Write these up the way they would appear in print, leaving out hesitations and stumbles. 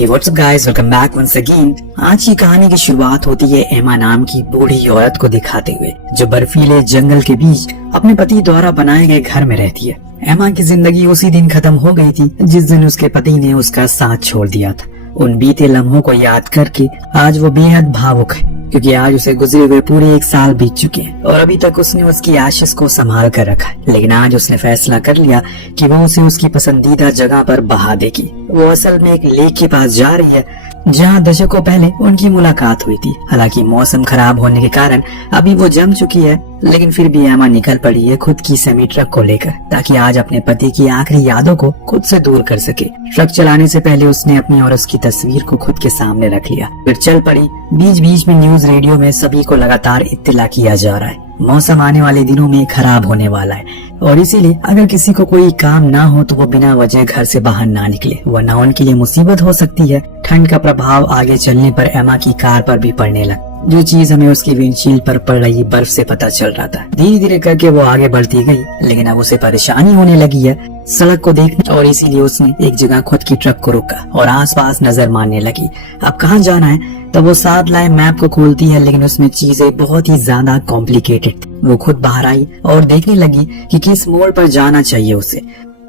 Hey, what's up guys? Welcome back once again. आज की कहानी की शुरुआत होती है एमा नाम की बूढ़ी औरत को दिखाते हुए, जो बर्फीले जंगल के बीच अपने पति द्वारा बनाए गए घर में रहती है। एमा की जिंदगी उसी दिन खत्म हो गई थी जिस दिन उसके पति ने उसका साथ छोड़ दिया था। उन बीते लम्हों को याद करके आज वो बेहद भावुक है, क्योंकि आज उसे गुजरे हुए पूरे 1 साल बीत चुके हैं और अभी तक उसने उसकी आशीष को संभाल कर रखा है। लेकिन आज उसने फैसला कर लिया कि वो उसे उसकी पसंदीदा जगह पर बहा देगी। वो असल में एक लेक के पास जा रही है जहाँ दशकों पहले उनकी मुलाकात हुई थी। हालांकि मौसम खराब होने के कारण अभी वो जम चुकी है, लेकिन फिर भी एमा निकल पड़ी है खुद की सेमी ट्रक को लेकर, ताकि आज अपने पति की आखिरी यादों को खुद से दूर कर सके। ट्रक चलाने से पहले उसने अपनी और उसकी तस्वीर को खुद के सामने रख लिया, फिर चल पड़ी। बीच बीच में न्यूज रेडियो में सभी को लगातार इत्तला किया जा रहा है मौसम आने वाले दिनों में खराब होने वाला है, और इसीलिए अगर किसी को कोई काम ना हो तो वो बिना वजह घर से बाहर ना निकले, वरना उनके लिए मुसीबत हो सकती है। ठंड का प्रभाव आगे चलने पर एमा की कार पर भी पड़ने लगा, जो चीज हमें उसकी विंडशील्ड पर पड़ रही बर्फ से पता चल रहा था। धीरे धीरे करके वो आगे बढ़ती गई, लेकिन अब उसे परेशानी होने लगी है सड़क को देखने, और इसीलिए उसने एक जगह खुद की ट्रक को रोका और आसपास नजर मारने लगी। अब कहाँ जाना है? तब वो साथ लाए मैप को खोलती है, लेकिन उसमें चीजें बहुत ही ज्यादा कॉम्प्लिकेटेड थी। वो खुद बाहर आई और देखने लगी कि किस मोड़ पर जाना चाहिए उसे।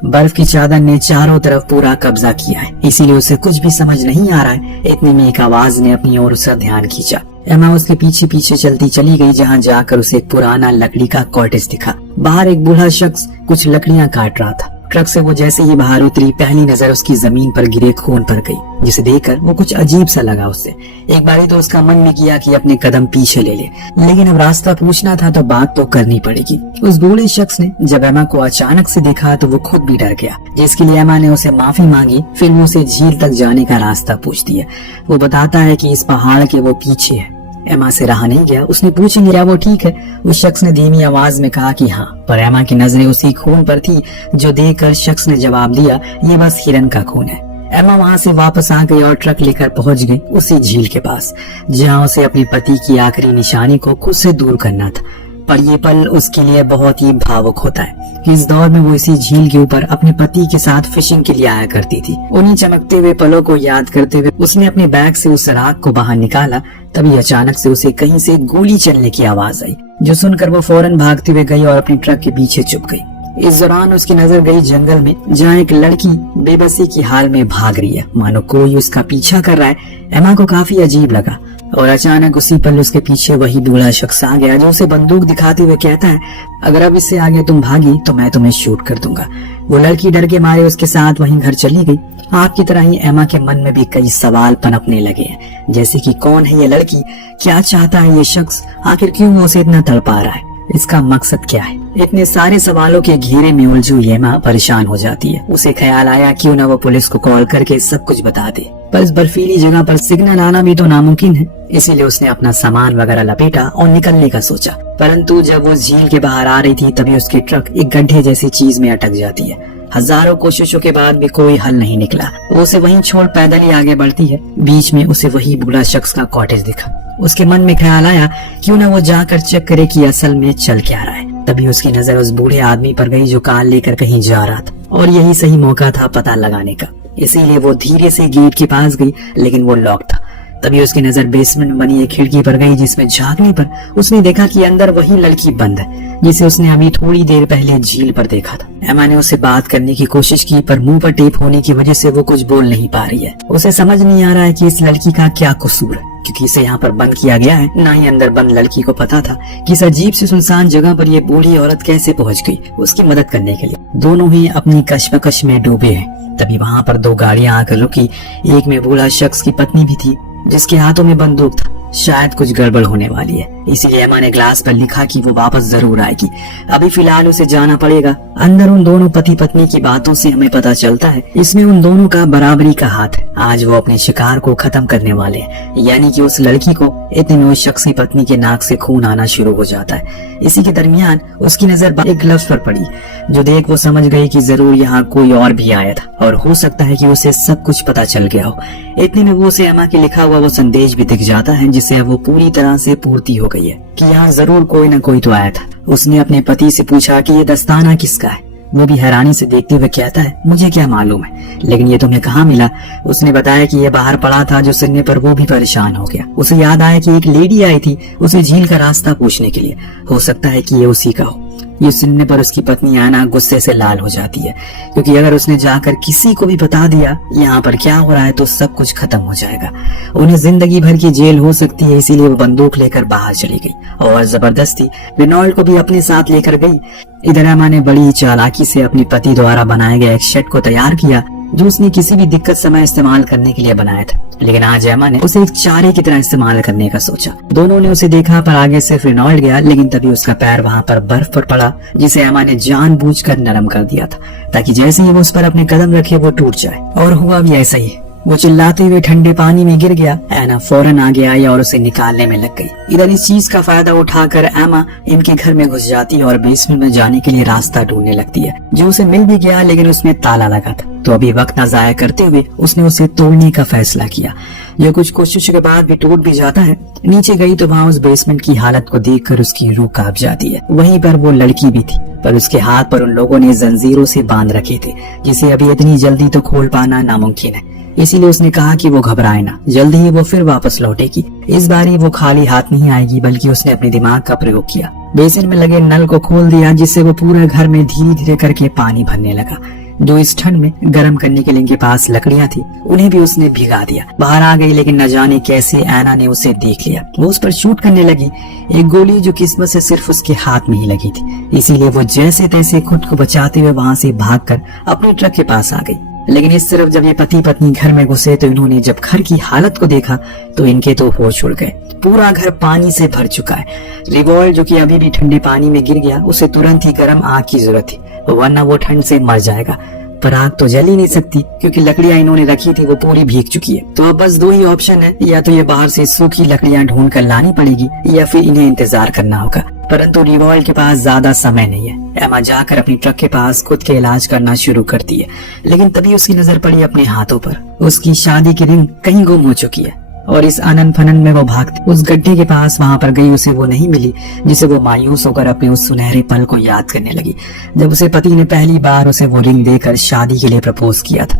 बर्फ की चादर ने चारों तरफ पूरा कब्जा किया है, इसीलिए उसे कुछ भी समझ नहीं आ रहा है। इतने में एक आवाज ने अपनी ओर उसका ध्यान खींचा। एमा उसके पीछे पीछे चलती चली गई, जहाँ जाकर उसे एक पुराना लकड़ी का कॉटेज दिखा। बाहर एक बूढ़ा शख्स कुछ लकड़ियां काट रहा था। ट्रक से वो जैसे ही बाहर उतरी, पहली नजर उसकी जमीन पर गिरे खून पर गई, जिसे देखकर वो कुछ अजीब सा लगा उसे। एक बारी तो उसका मन भी किया कि अपने कदम पीछे ले ले, लेकिन अब रास्ता पूछना था तो बात तो करनी पड़ेगी। उस बूढ़े शख्स ने जब एमा को अचानक से देखा तो वो खुद भी डर गया, जिसके लिए एमा ने उसे माफी मांगी। फिर वो उसे झील तक जाने का रास्ता पूछती है। वो बताता है कि इस पहाड़ के वो पीछे है। एमा से रहा नहीं गया, उसने पूछेंगे क्या वो ठीक है? उस शख्स ने धीमी आवाज में कहा कि हाँ, पर एमा की नजरें उसी खून पर थी, जो देखकर शख्स ने जवाब दिया, ये बस हिरन का खून है। एमा वहाँ से वापस आ गई और ट्रक लेकर पहुंच गई उसी झील के पास, जहाँ उसे अपने पति की आखिरी निशानी को खुद से दूर करना था। पर ये पल उसके लिए बहुत ही भावुक होता है। इस दौर में वो इसी झील के ऊपर अपने पति के साथ फिशिंग के लिए आया करती थी। उन्हीं चमकते हुए पलों को याद करते हुए उसने अपने बैग से उस राख को बाहर निकाला। तभी अचानक से उसे कहीं से गोली चलने की आवाज आई, जो सुनकर वो फौरन भागते हुए गई और अपनी ट्रक के पीछे छुप गई। इस दौरान उसकी नजर गई जंगल में, जहाँ एक लड़की बेबसी की हाल में भाग रही है, मानो कोई उसका पीछा कर रहा है। एमा को काफी अजीब लगा, और अचानक उसी पल उसके पीछे वही बूढ़ा शख्स आ गया, जो उसे बंदूक दिखाते हुए कहता है, अगर अब इससे आगे तुम भागी तो मैं तुम्हें शूट कर दूंगा। वो लड़की डर के मारे उसके साथ वहीं घर चली गई। आपकी तरह ही एमा के मन में भी कई सवाल पनपने लगे हैं, जैसे कि कौन है ये लड़की, क्या चाहता है ये शख्स, आखिर क्यों वो उसे इतना तड़पा रहा है, इसका मकसद क्या है? इतने सारे सवालों के घेरे में उलझी हुई एमा परेशान हो जाती है। उसे ख्याल आया क्यों ना वो पुलिस को कॉल करके सब कुछ बता दे, पर इस बर्फीली जगह पर सिग्नल आना भी तो नामुमकिन है। इसीलिए उसने अपना सामान वगैरह लपेटा और निकलने का सोचा। परंतु जब वो झील के बाहर आ रही थी, तभी उसकी ट्रक एक गड्ढे जैसी चीज में अटक जाती है। हजारों कोशिशों के बाद भी कोई हल नहीं निकला। वो उसे वहीं छोड़ पैदल ही आगे बढ़ती है। बीच में उसे वही बूढ़ा शख्स का कॉटेज दिखा। उसके मन में ख्याल आया क्यों ना वो जाकर चेक करे कि असल में चल क्या रहा है। तभी उसकी नजर उस बूढ़े आदमी पर गई, जो कार लेकर कहीं जा रहा था, और यही सही मौका था पता लगाने का। इसीलिए वो धीरे से गेट के पास गई, लेकिन वो लॉक था। तभी उसकी नजर बेसमेंट में बनी एक खिड़की पर गई, जिसमें झांकने पर उसने देखा कि अंदर वही लड़की बंद है, जिसे उसने अभी थोड़ी देर पहले झील पर देखा था। एमा ने उससे बात करने की कोशिश की, पर मुंह पर टेप होने की वजह से वो कुछ बोल नहीं पा रही है। उसे समझ नहीं आ रहा है कि इस लड़की का क्या कसूर है, क्योंकि इसे यहाँ पर बंद किया गया है। ना ही अंदर बंद लड़की को पता था कि इस अजीब सी सुनसान जगह पर ये बूढ़ी औरत कैसे पहुंच गई उसकी मदद करने के लिए। दोनों ही अपनी कश्मकश में डूबे हैं। तभी वहाँ पर 2 गाड़ियां आकर रुकी। एक में बूढ़ा शख्स की पत्नी भी थी, जिसके हाथों में बंदूक था। शायद कुछ गड़बड़ होने वाली है, इसीलिए एमा ने ग्लास पर लिखा कि वो वापस जरूर आएगी। अभी फिलहाल उसे जाना पड़ेगा। अंदर उन दोनों पति पत्नी की बातों से हमें पता चलता है इसमें उन दोनों का बराबरी का हाथ है। आज वो अपने शिकार को खत्म करने वाले हैं, यानी कि उस लड़की को इतने में उस शख्स की पत्नी के नाक से खून आना शुरू हो जाता है। इसी के दरमियान उसकी नजर एक ग्लव्स पर पड़ी, जो देख वो समझ गई कि जरूर यहाँ कोई और भी आया था, और हो सकता है कि उसे सब कुछ पता चल गया हो। इतने में वो उसे एमा के लिखा हुआ वो संदेश भी दिख जाता है, जिससे वो पूरी तरह से पूर्ति हो गई है कि यहाँ जरूर कोई न कोई तो आया था। उसने अपने पति से पूछा कि ये दस्ताना किसका है। वो भी हैरानी से देखते हुए कहता है, मुझे क्या मालूम है, लेकिन ये तुम्हें कहाँ मिला? उसने बताया कि ये बाहर पड़ा था। जो सुनने पर वो भी परेशान हो गया। उसे याद आया कि एक लेडी आई थी उसे झील का रास्ता पूछने के लिए। हो सकता है कि ये उसी का हो। ये सुनने पर उसकी पत्नी आना गुस्से से लाल हो जाती है, क्योंकि अगर उसने जाकर किसी को भी बता दिया यहाँ पर क्या हो रहा है तो सब कुछ खत्म हो जाएगा। उन्हें जिंदगी भर की जेल हो सकती है। इसीलिए वो बंदूक लेकर बाहर चली गई और जबरदस्ती रेनॉल्ड को भी अपने साथ लेकर गई। इधर एमा ने बड़ी चालाकी से अपने पति द्वारा बनाए गए एक शेड को तैयार किया, जो उसने किसी भी दिक्कत समय इस्तेमाल करने के लिए बनाया था। लेकिन आज एमा ने उसे एक चारे की तरह इस्तेमाल करने का सोचा। दोनों ने उसे देखा, पर आगे सिर्फ रेनॉल्ड गया। लेकिन तभी उसका पैर वहाँ पर बर्फ पर पड़ा, जिसे एमा ने जानबूझकर नरम कर दिया था, ताकि जैसे ही वो उस पर अपने कदम रखे वो टूट जाए। और हुआ भी ऐसा ही। वो चिल्लाते हुए ठंडे पानी में गिर गया। एना फौरन आगे आई और उसे निकालने में लग गई। इधर इस चीज का फायदा उठाकर एमा इनके घर में घुस जाती है और बेसमेंट में जाने के लिए रास्ता ढूंढने लगती है, जो उसे मिल भी गया, लेकिन उसमें ताला लगा था। तो अभी वक्त न जाया करते हुए उसने उसे तोड़ने का फैसला किया, जो कुछ कोशिश के बाद भी टूट भी जाता है। नीचे गई तो वहाँ उस बेसमेंट की हालत को देखकर उसकी रूह कांप जाती है। वहीं पर वो लड़की भी थी, पर उसके हाथ पर उन लोगों ने जंजीरों से बांध रखे थे, जिसे अभी इतनी जल्दी तो खोल पाना नामुमकिन है। इसीलिए उसने कहा कि वो घबराए ना, जल्दी ही वो फिर वापस लौटेगी। इस बार वो खाली हाथ नहीं आएगी, बल्कि उसने अपने दिमाग का प्रयोग किया। बेसिन में लगे नल को खोल दिया, जिससे वो पूरे घर में धीरे धीरे करके पानी भरने लगा। जो इस ठंड में गर्म करने के लिए इनके पास लकड़ियां थी, उन्हें भी उसने भिगा दिया। बाहर आ गई, लेकिन न जाने कैसे एना ने उसे देख लिया। वो उस पर शूट करने लगी, एक गोली जो किस्मत से सिर्फ उसके हाथ में ही लगी थी। इसीलिए वो जैसे तैसे खुद को बचाते हुए वहाँ से भागकर अपने ट्रक के पास आ गई। लेकिन इस तरफ जब ये पति पत्नी घर में घुसे तो इन्होंने जब घर की हालत को देखा तो इनके तो होश उड़ गए। पूरा घर पानी से भर चुका है। रिवॉल्ट, जो कि अभी भी ठंडे पानी में गिर गया, उसे तुरंत ही गर्म आग की जरूरत थी, वरना वो ठंड से मर जाएगा। पर आग तो जल ही नहीं सकती, क्योंकि लकड़ियां इन्होंने रखी थी वो पूरी भीग चुकी है। तो अब बस दो ही ऑप्शन है, या तो ये बाहर से सूखी लकड़ियां ढूंढ कर लानी पड़ेगी, या फिर इन्हें इंतजार करना होगा। परंतु रिवॉल्ट के पास ज्यादा समय नहीं है। एमा जाकर अपनी ट्रक के पास खुद के इलाज करना शुरू करती है, लेकिन तभी उसकी नजर पड़ी अपने हाथों पर। उसकी शादी की रिंग कहीं गुम हो चुकी है और इस आनंद फनन में वो भागती उस गड्ढे के पास वहां पर गई। उसे वो नहीं मिली, जिसे वो मायूस होकर अपने उस सुनहरे पल को याद करने लगी, जब उसे पति ने पहली बार उसे वो रिंग देकर शादी के लिए प्रपोज किया था।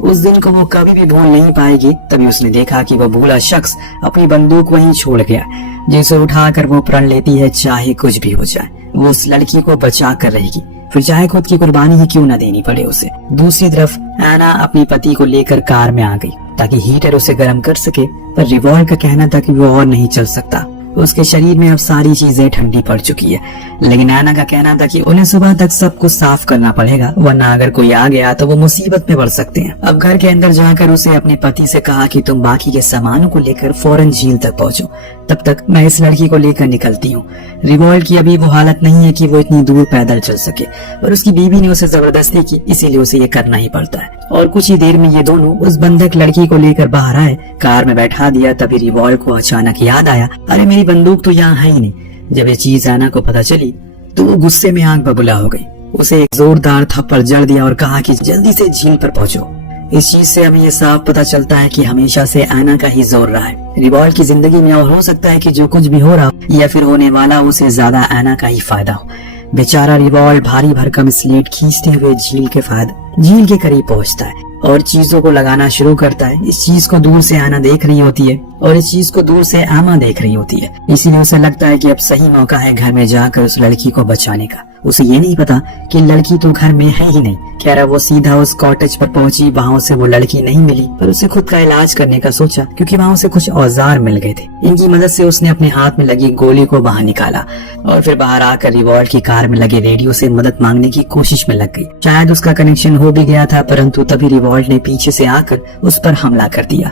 उस दिन को वो कभी भी भूल नहीं पाएगी। तभी उसने देखा कि वो भूला शख्स अपनी बंदूक वहीं छोड़ गया, जिसे उठाकर वो प्रण लेती है, चाहे कुछ भी हो जाए वो उस लड़की को बचा कर रहेगी, फिर चाहे खुद की कुर्बानी ही क्यों न देनी पड़े उसे। दूसरी तरफ एना अपने पति को लेकर कार में आ गई, ताकि हीटर उसे गर्म कर सके, पर रिवॉल्ट का कहना था कि वो और नहीं चल सकता। उसके शरीर में अब सारी चीजें ठंडी पड़ चुकी है। लेकिन एना का कहना था कि उन्हें सुबह तक सब कुछ साफ करना पड़ेगा, वरना अगर कोई आ गया तो वो मुसीबत में पड़ सकते हैं। अब घर के अंदर जाकर उसे अपने पति से कहा कि तुम बाकी के सामानों को लेकर फौरन झील तक पहुंचो, तब तक मैं इस लड़की को लेकर निकलती हूँ। रिवॉल्ट की अभी वो हालत नहीं है कि वो इतनी दूर पैदल चल सके, पर उसकी बीवी ने उसे जबरदस्ती की, इसीलिए उसे ये करना ही पड़ता है। और कुछ ही देर में ये दोनों उस बंधक लड़की को लेकर बाहर आए, कार में बैठा दिया। तभी रिवॉल्ट को अचानक याद आया, अरे मेरी बंदूक तो यहाँ है ही नहीं। जब ये चीज एना को पता चली तो वो गुस्से में आग बबूला हो गई। उसे एक जोरदार थप्पड़ जड़ दिया और कहा कि जल्दी से झील पर पहुंचो। इस चीज से हमें ये साफ पता चलता है कि हमेशा से एना का ही जोर रहा है रिवॉल्ट की जिंदगी में, और हो सकता है कि जो कुछ भी हो रहा या फिर होने वाला उसे ज्यादा एना का ही फायदा हो। बेचारा रिवॉल्ट भारी भरकम स्लेट खींचते हुए झील के करीब पहुंचता है और चीजों को लगाना शुरू करता है। इस चीज को दूर से एना देख रही होती है और इस चीज को दूर से एमा देख रही होती है। इसीलिए उसे लगता है कि अब सही मौका है घर में जाकर उस लड़की को बचाने का। उसे ये नहीं पता कि लड़की तो घर में है ही नहीं। खैर वो सीधा उस कॉटेज पर पहुंची। वहाँ उसे वो लड़की नहीं मिली, पर उसे खुद का इलाज करने का सोचा, क्योंकि वहाँ उसे कुछ औजार मिल गए थे। इनकी मदद से उसने अपने हाथ में लगी गोली को बाहर निकाला और फिर बाहर आकर रिवॉल्ट की कार में लगे रेडियो से मदद मांगने की कोशिश में लग गई। शायद उसका कनेक्शन हो भी गया था, परंतु तभी रिवॉल्ट ने पीछे से आकर उस पर हमला कर दिया।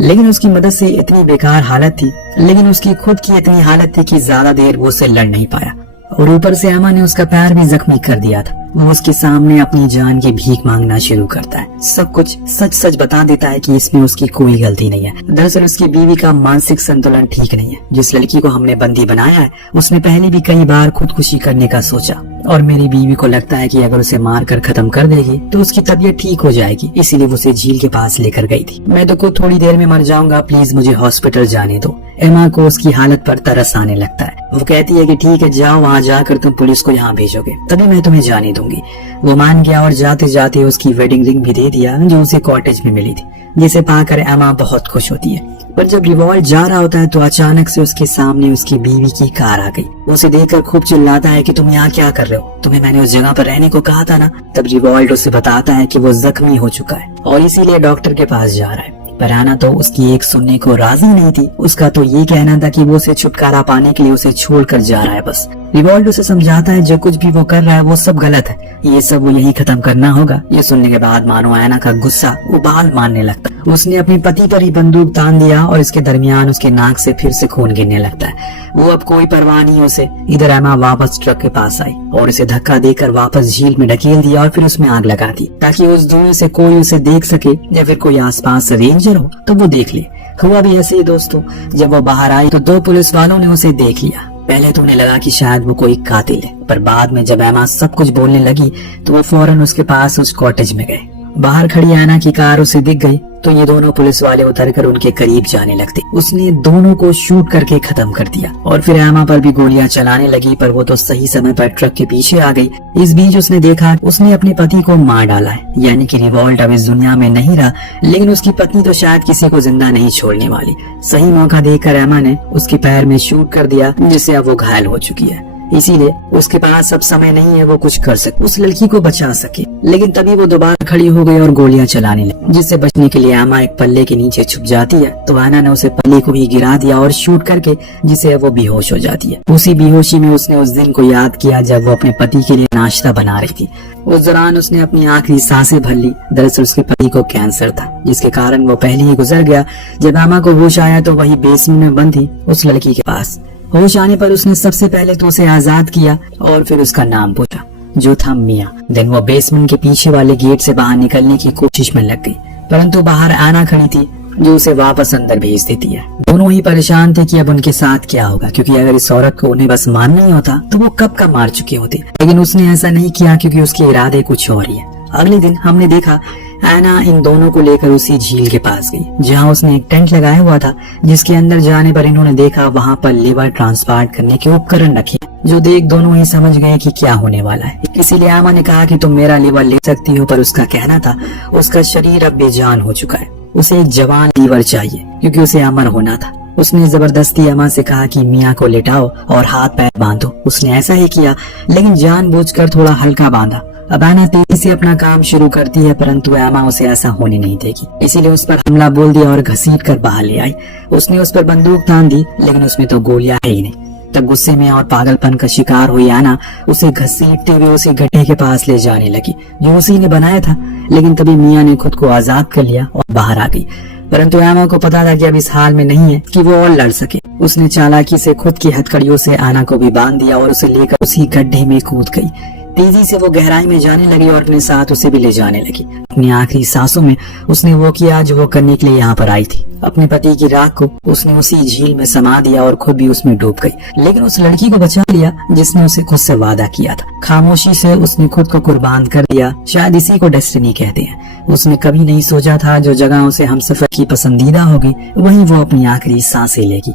लेकिन उसकी मदद से इतनी बेकार हालत थी, लेकिन उसकी खुद की इतनी हालत थी कि ज्यादा देर वो उससे लड़ नहीं पाया। और ऊपर से एमा ने उसका पैर भी जख्मी कर दिया था। वो उसके सामने अपनी जान की भीख मांगना शुरू करता है। सब कुछ सच सच बता देता है कि इसमें उसकी कोई गलती नहीं है। दरअसल उसकी बीवी का मानसिक संतुलन ठीक नहीं है। जिस लड़की को हमने बंदी बनाया है उसने पहले भी कई बार खुदकुशी करने का सोचा, और मेरी बीवी को लगता है कि अगर उसे मार कर खत्म कर देगी तो उसकी तबीयत ठीक हो जाएगी, इसीलिए वो उसे झील के पास लेकर गई थी। मैं तो खुद थोड़ी देर में मर जाऊंगा, प्लीज मुझे हॉस्पिटल जाने दो। एमा को उसकी हालत पर तरस आने लगता है। वो कहती है कि ठीक है जाओ, वहाँ जाकर तुम पुलिस को यहाँ भेजोगे तभी मैं तुम्हें जाने दूंगी। दूंगी। वो मान गया और जाते जाते उसकी वेडिंग रिंग भी दे दिया जो उसे कॉटेज में मिली थी, जिसे पाकर एमा बहुत खुश होती है। पर जब रिवॉल्ट जा रहा होता है तो अचानक से उसके सामने उसकी बीवी की कार आ गई। उसे देखकर खूब चिल्लाता है कि तुम यहाँ क्या कर रहे हो, तुम्हें मैंने उस जगह पर रहने को कहा था ना। तब रिवॉल्ट उसे बताता है कि वो जख्मी हो चुका है और इसीलिए डॉक्टर के पास जा रहा है। पर आना तो उसकी एक सुनने को राजी नहीं थी। उसका तो ये कहना था कि वो उसे छुटकारा पाने के लिए उसे छोड़कर जा रहा है बस। रिवॉल्ट उसे समझाता है जो कुछ भी वो कर रहा है वो सब गलत है, ये सब वो यही खत्म करना होगा। ये सुनने के बाद मानो ऐना का गुस्सा उबाल मारने लगता। उसने अपनी पति पर ही बंदूक तान दिया और इसके दरमियान उसके नाक से फिर से खून गिरने लगता है। वो अब कोई परवाह नहीं उसे। इधर एमा वापस ट्रक के पास आई और उसे धक्का देकर वापस झील में ढकेल दिया और फिर उसमें आग लगा दी ताकि उस धुएं से कोई उसे देख सके या फिर कोई आसपास रेंजर हो तो वो देख ले। हुआ भी ऐसे ही दोस्तों, जब वो बाहर आई तो 2 पुलिस वालों ने उसे देख लिया। पहले तो उन्हें लगा कि शायद वो कोई कातिल है, पर बाद में जब एमा सब कुछ बोलने लगी तो वो फौरन उसके पास उस कॉटेज में गए। बाहर खड़ी ऐना की कार उसे दिख गई तो ये दोनों पुलिस वाले उतरकर उनके करीब जाने लगते। उसने दोनों को शूट करके खत्म कर दिया और फिर एमा पर भी गोलियां चलाने लगी, पर वो तो सही समय पर ट्रक के पीछे आ गई। इस बीच उसने देखा उसने अपने पति को मार डाला है, यानी कि रिवॉल्ट अब इस दुनिया में नहीं रहा, लेकिन उसकी पत्नी तो शायद किसी को जिंदा नहीं छोड़ने वाली। सही मौका देखकर एमा ने उसके पैर में शूट कर दिया, जिससे अब वो घायल हो चुकी है। इसीलिए उसके पास अब समय नहीं है वो कुछ कर सके, उस लड़की को बचा सके। लेकिन तभी वो दोबारा खड़ी हो गई और गोलियां चलाने लगी, जिससे बचने के लिए एमा एक पल्ले के नीचे छुप जाती है। तो ऐना ने उसे पल्ले को ही गिरा दिया और शूट करके, जिससे वो बेहोश हो जाती है। उसी बेहोशी में उसने उस दिन को याद किया जब वो अपने पति के लिए नाश्ता बना रही थी। उस दौरान उसने अपनी आखिरी सांसें भर ली। दरअसल उसके पति को कैंसर था, जिसके कारण वो पहले ही गुजर गया। जब एमा को होश आया तो वही बेसमेंट में बंद थी उस लड़की के पास। होश आने पर उसने सबसे पहले तो उसे आजाद किया और फिर उसका नाम पूछा, जो था मिया। देन वो बेसमेंट के पीछे वाले गेट से बाहर निकलने की कोशिश में लग गई, परंतु बाहर ऐना खड़ी थी जो उसे वापस अंदर भेज देती है। दोनों ही परेशान थे कि अब उनके साथ क्या होगा, क्योंकि अगर इस औरत को उन्हें बस मारना ही होता तो वो कब का मार चुके होते। लेकिन उसने ऐसा नहीं किया क्योंकि उसके इरादे कुछ और ही है। अगले दिन हमने देखा ऐना इन दोनों को लेकर उसी झील के पास गई जहां उसने एक टेंट लगाया हुआ था, जिसके अंदर जाने पर इन्होंने देखा वहां पर लिवर ट्रांसप्लांट करने के उपकरण रखे, जो देख दोनों ही समझ गए कि क्या होने वाला है। इसीलिए ऐमा ने कहा कि तुम मेरा लिवर ले सकती हो, पर उसका कहना था उसका शरीर अब बेजान हो चुका है, उसे एक जवान लीवर चाहिए क्योंकि उसे अमर होना था। उसने जबरदस्ती एमा से कहा कि मियाँ को लेटाओ और हाथ पैर बांधो। उसने ऐसा ही किया, लेकिन जानबूझकर थोड़ा हल्का बांधा। अब ऐना तेजी से अपना काम शुरू करती है, परंतु एमा उसे ऐसा होने नहीं देगी। इसीलिए उस पर हमला बोल दिया और घसीट कर बाहर ले आई। उसने उस पर बंदूक तान दी, लेकिन उसमें तो गोलियां है ही नहीं। तब गुस्से में और पागलपन का शिकार हुई ऐना उसे घसीटते हुए उसे गड्ढे के पास ले जाने लगी जो उसी ने बनाया था। लेकिन तभी मियाँ ने खुद को आजाद कर लिया और बाहर आ गई, परंतु ऐमा को पता था कि अब इस हाल में नहीं है कि वो और लड़ सके। उसने चालाकी से खुद की हथकड़ियों से ऐना को भी बांध दिया और उसे लेकर उसी गड्ढे में कूद गई। तेजी से वो गहराई में जाने लगी और अपने साथ उसे भी ले जाने लगी। अपनी आखिरी सांसों में उसने वो किया जो वो करने के लिए यहाँ पर आई थी। अपने पति की राख को उसने उसी झील में समा दिया और खुद भी उसमें डूब गई, लेकिन उस लड़की को बचा लिया जिसने उसे खुद से वादा किया था। खामोशी से उसने खुद को कुर्बान कर दिया। शायद इसी को डेस्टिनी कहते हैं। उसने कभी नहीं सोचा था जो जगह उसे हमसफर की पसंदीदा होगी वहीं वो अपनी आखिरी सांसें लेगी।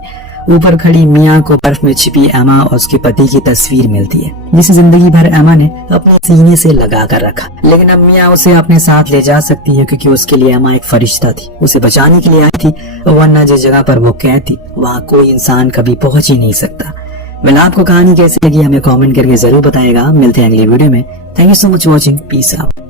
ऊपर खड़ी मियाँ को बर्फ में छिपी एमा और उसके पति की तस्वीर मिलती है, जिसे जिंदगी भर एमा ने अपने सीने से लगा कर रखा। लेकिन अब मियाँ उसे अपने साथ ले जा सकती है क्योंकि उसके लिए एमा एक फरिश्ता थी, उसे बचाने के लिए आई थी, वरना जिस जगह पर वो कैद थी वहाँ कोई इंसान कभी पहुंच ही नहीं सकता। वेल, आपको कहानी कैसी लगी हमें कमेंट करके जरूर बताएगा। मिलते हैं अगली वीडियो में। Thank you so much watching. Peace out.